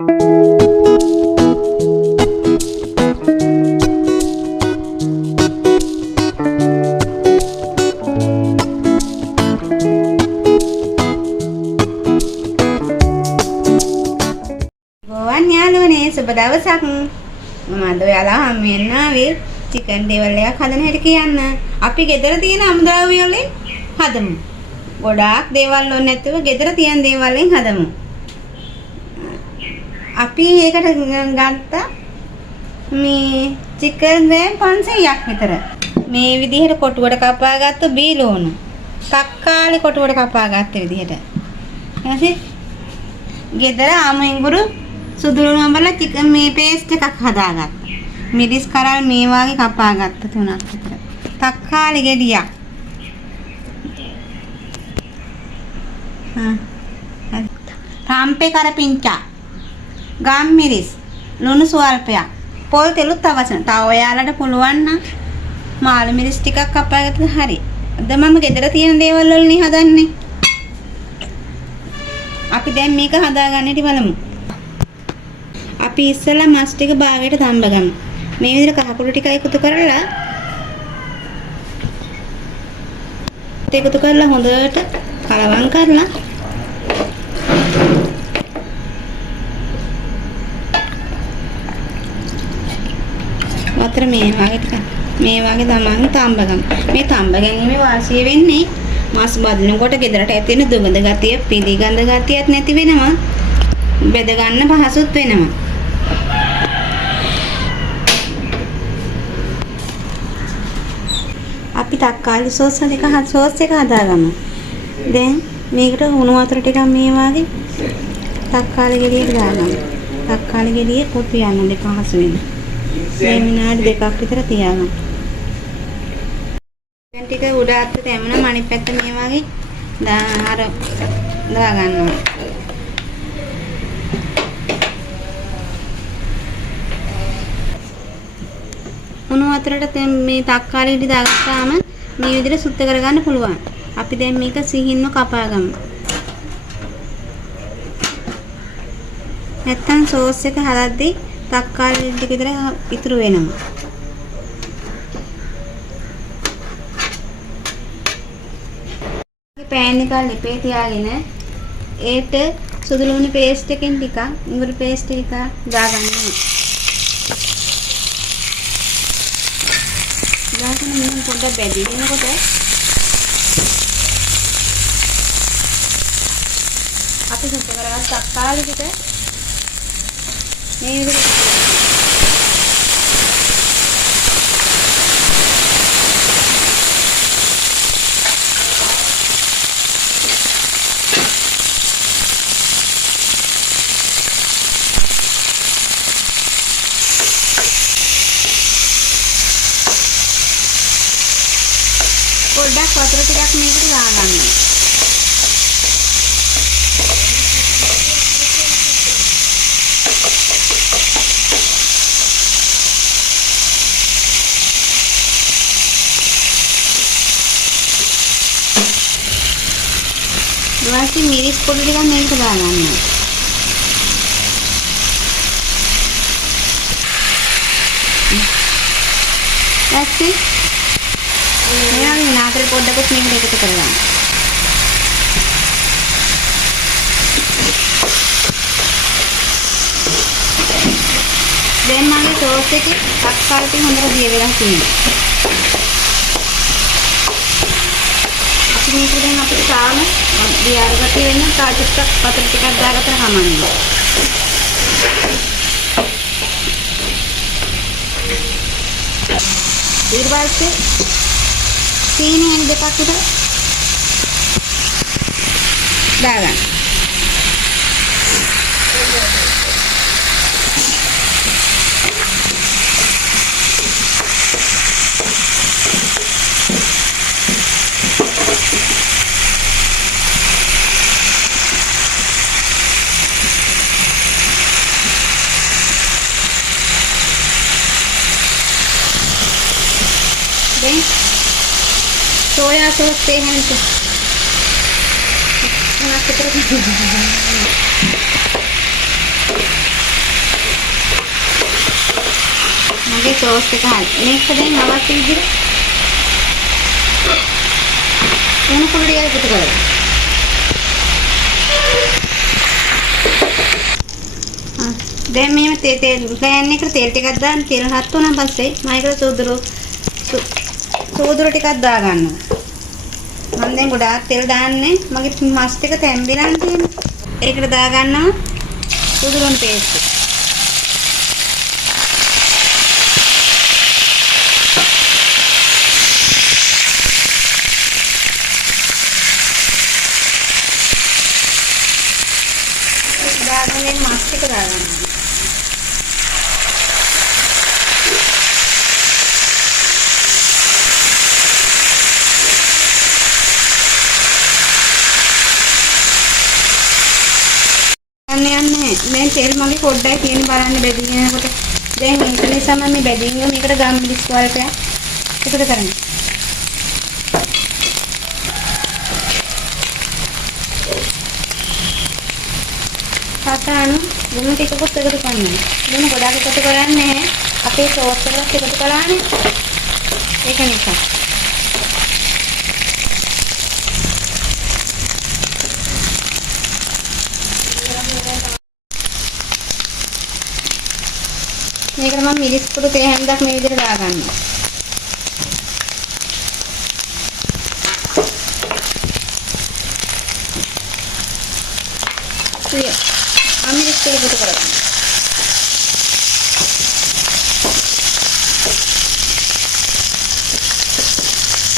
සුබ දවසක්. මම අද ඔයාලා හම්බෙන්න ආවේ චිකන් ඩේවල් එකක් හදන හැටි කියන්න. අපි ගෙදර තියෙන අමුද්‍රව්‍ය වලින් හදමු. ගොඩාක් දේවල් ඕනේ නැතුව ගෙදර තියෙන දේවල් වලින් හදමු. අපි ඒකට ගත්ත මේ චිකන් ග්‍රෑම් 500ක් විතර. මේ විදිහට කොටුවට කපාගත්තු බීලෝණු. තක්කාලි කොටුවට කපාගත්ත විදිහට. ඊපස්සේ ගෙදර ආමෙන්ගුරු සුදුලුණු අඹලා චිකන් මේ පේස්ට් එකක් හදාගත්තා. මිරිස් කරල් මේ වාගේ කපාගත්ත 3ක් විතර. තක්කාලි ගෙඩියක්. රාම්පේ කරපිංචා. ගම් මිරිස්. ලුණු සුවල්පයක්. පොල් තෙලුත් අවශ්‍ය. තව ඔයාලට පුළුවන් නම් මාළු මිරිස් ටිකක් කපාගත්තද හරි. අද මම ගෙදර තියෙන දේවල් වලින් හදන්නේ. අපි දැන් මේක හදාගන්න ඉති බලමු. අපි ඉස්සෙල්ලා මස් ටික භාගයට තඹගමු. මේ විදිහට කහකුඩු ටික එකතු කරලා හොඳට කලවම් කරලා වතර මේ වගේ තමයි තඹගමු. මේ තඹ ගැනීමේ වාසිය වෙන්නේ මස් බදිනකොට ගෙදරට ඇතිවෙන දුගඳ ගතිය, පිළිගඳ ගතියක් නැති වෙනවා. බෙද ගන්න පහසුත් වෙනවා. අපි තක්කාලි සෝස් එක හදාගමු. දැන් මේකට උණු වතුර ටිකක් මේ වගේ තක්කාලි ගෙඩියට දාගමු. තක්කාලි ගෙඩිය කොටු යන්න දෙක පහසු වෙන. මේ විනාඩි දෙකක් විතර තියාගමු. දැන් ටික උඩ අත්ත තැමුණා අනිත් පැත්ත මේ වගේ දාගන්නවා. උණු වතුරට මේ තක්කාලි ගෙඩි දාගත්තාම මේ විදිහට සුද්ධ කරගන්න පුළුවන්. අපි දැන් මේක සිහින්ම කපා ගමු. නැත්තම් සෝස් එක හදද්දී තක්කාලි ගෙඩි ටික විතර ඉතුරු වෙනවා. මේ පෑන් එක ලිපේ තියාගෙන ඒට සුදු ලුණු පේස්ට් එකෙන් ටිකක් ඉඟුරු පේස්ට් ටිකක් දාගන්න ඕනේ. දාගෙන මෙන්න පොඩ්ඩක් බැදිනකොට අපි සුද්ධ කරගත්ත තක්කාලි ටික මේ විදිහට පොඩ්ඩක් වතුර ටිකක් මේකට දාගන්න. ඊළඟට මිරිස් පොඩි ටිකක් මේකට දාගන්න. that's it. මෙයාගේ විනාඩි පොඩ්ඩක් මේක එකතු කරගන්න. දැන් මගේ සෝස් එකේ තක්කාලි ටික හොඳට දිය වෙලා තියෙනවා. අපි මේක දැන් අපිට තාම දියාරකට වෙන කාටුක්ක් වතුර ටිකක් දාගත්තට කමන්නේ. ඊට පස්සේ සීනි දෙකක් විතර දාගන්න. දැන් සෝයා සෝස් තේහෙන්ට මොනක් විතර මගේ සෝස් එක හරි. මේක දැන් අවශ්‍ය විදිහට උණු කුඩු ටික එකතු කරගන්න. දැන් මෙහෙම තෙල් පෑන් එකට තෙල් ටිකක් දාන්න. තෙල් හත් වුණාන් පස්සේ මම ඒකට සූදුරු ටිකක් දාගන්නවා. මම දැන් ගොඩාක් තෙල් දාන්නේ. මගේ මස් ටික තැම්බිලා තියෙනවා. ඒකට දාගන්නවා සූදුරුන් පේස්ට් එක. දාගෙන මස් ටික දාගන්නවා. මේ තෙල් මගේ පොඩ්ඩයි තියෙන බලන්න බෙදීනකොට. දැන් ඒක නිසා මම මේ බෙදීන මේකට ගම්මිරිස් වලට එකතු කරනවා. සාතාන දුන්න ටික කොට එකතු කරනවා. දුන්න ගොඩාක් එකතු කරන්නේ නැහැ. අපේ සෝස් වලට එකතු කළානේ. ඒක නිසා. මේකට මම මිරිස් කුඩු තේ හැන්දක් මේ විදිහට දාගන්නවා. මිරිස් ටික එකතු කරගන්න.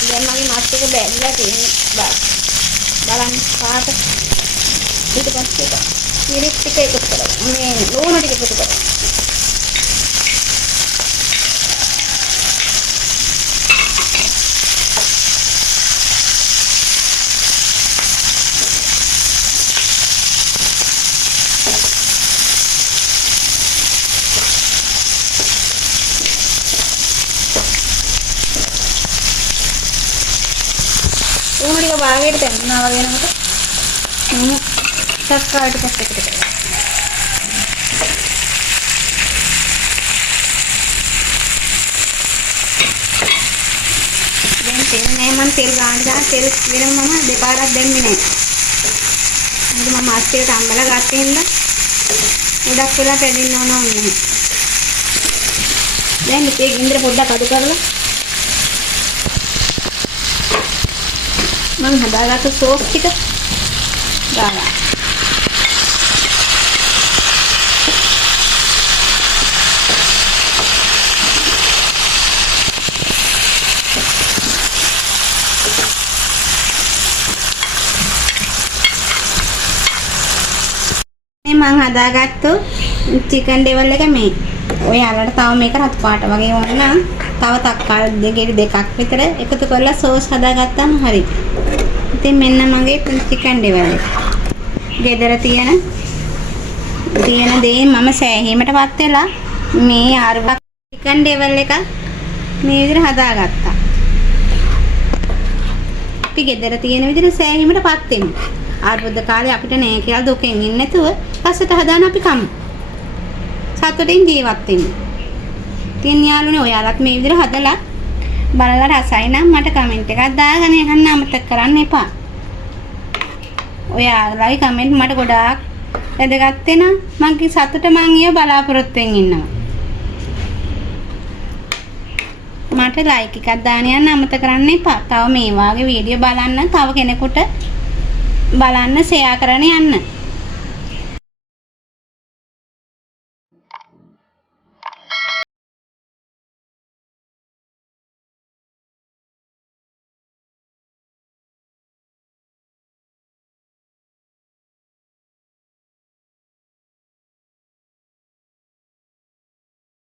දැන් මගේ මස් ටික බැලලා තියෙනවා. බලන්න පාට ඊට පස්සේ මිරිස් ටික එකතු කරගන්න. මේ ලුණු ටික එකතු කරගන්න. උණුටික භාගයට තැම්බුණා වගේ නේද? සක්කාට පස්සේ එකට කරගන්න. දැන් තෙල් නෑ මම තෙල් ගාන තෙල් වෙනම මම දෙපාරක් දැම්මේ නෑ. මොකද මම මාස් ටික තම්බලා ගත්තේ හින්දා ගොඩක් වෙලා පැදින්න ඕන නැහැ. දැන් මේකේ ගින්දර පොඩ්ඩක් අඩු කරලා මම හදාගත්ත සෝස් ටික දාලා මේ මම හදාගත්ත චිකන් ඩෙවල් එක මේ ඔයාලට තව මේක රත් පාට වගේ වුණ නම් තව තක්කාලි දෙකක් විතර එකතු කරලා සෝස් හදාගත්තාම හරි. ඉතින් මෙන්න මගේ චිකන් ඩෙවල් එක. ගෙදර තියෙන දේ මම සෑහීමටපත් වෙලා මේ අරවක් චිකන් ඩෙවල් එක මේ විදිහට හදාගත්තා. අපි ගෙදර තියෙන විදිහට සෑහීමටපත් වෙමු. ආර්බුද කාලේ අපිට නෑ කියලා දුකෙන් ඉන්නේ නැතුව පස්සට හදාන අපි කමු. සතුටින් ජීවත් වෙන්න. ඉතින් යාළුවනේ ඔයාලත් මේ විදිහට හදලා බලලා රසයි නම් මට කමෙන්ට් එකක් දාගෙන යන්න අමතක කරන්න එපා. ඔයාලයි කමෙන්ට් මට ගොඩාක් වැදගත් වෙනවා. මගේ සතුට මං ඊය බලාපොරොත්තුෙන් ඉන්නවා. මට ලයික් එකක් දාන්න යන්න අමතක කරන්න එපා. තව මේ වාගේ වීඩියෝ බලන්න තව කෙනෙකුට බලන්න ෂෙයා කරන්න යන්න.